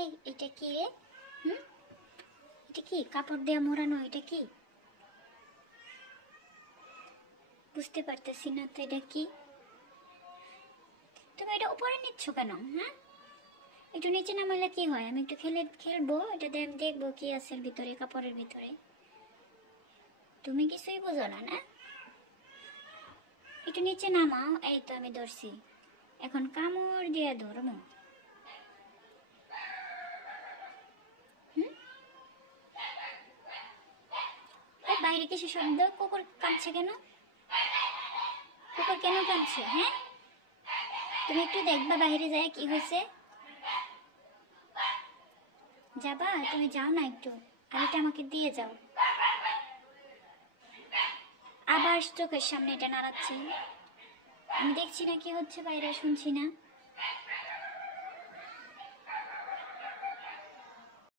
এই এটা কি রে? হুম, এটা কি কাপড় দিয়ে মোড়ানো? এটা কি বুঝতে পারতেছি না তো, এটা কি? তুমি এটা উপরে নিচ্ছ কেন? হ্যাঁ, একটু নিচে নামালে কি হয়? আমি একটু খেলবো এটা দিয়ে, আমি দেখবো কি আছে এর ভিতরে, কাপড়ের ভিতরে। তুমি কিছুই বোঝো না, না? একটু নিচে নামাও। এই তো আমি ধরছি, এখন কামড় দিয়ে ধরবো। হুম, বাইরে কিছু শব্দ, কুকুর কাঁদছে কেন? কুকুর কেন কাঁদছে? হ্যাঁ, তুমি একটু দেখবা বাইরে যায় কি হয়েছে। যাবা? তুমি যাও না একটু, আর এটা আমাকে দিয়ে যাও। আবার চোখের সামনে এটা নাড়াচ্ছে, আমি দেখছি না কি হচ্ছে বাইরে, শুনছি না।